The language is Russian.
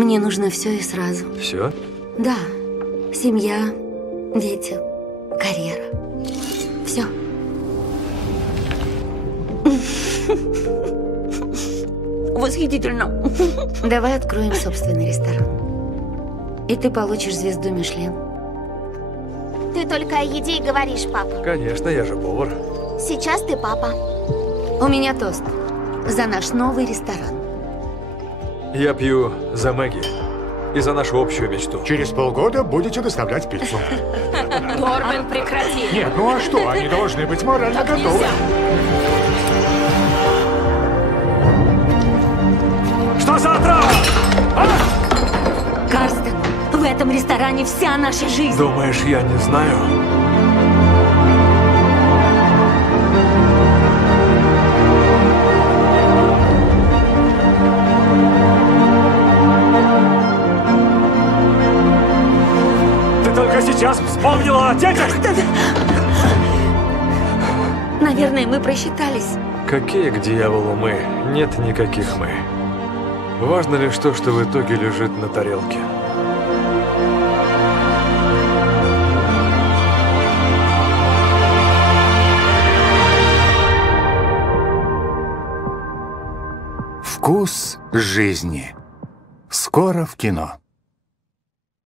Мне нужно все и сразу. Все? Да. Семья, дети, карьера. Все. Восхитительно. Давай откроем собственный ресторан. И ты получишь звезду Мишлен. Ты только о еде и говоришь, пап. Конечно, я же повар. Сейчас ты папа. У меня тост за наш новый ресторан. Я пью за Мэгги и за нашу общую мечту. Через полгода будете доставлять пиццу. Торбен, прекрати. Нет, ну а что? Они должны быть морально Так готовы. нельзя. Что за отрава? Карстен, в этом ресторане вся наша жизнь. Думаешь, я не знаю? Ты только сейчас вспомнила о детях? Наверное, мы просчитались. Какие к дьяволу мы? Нет никаких мы. Важно лишь то, что в итоге лежит на тарелке. Вкус жизни. Скоро в кино.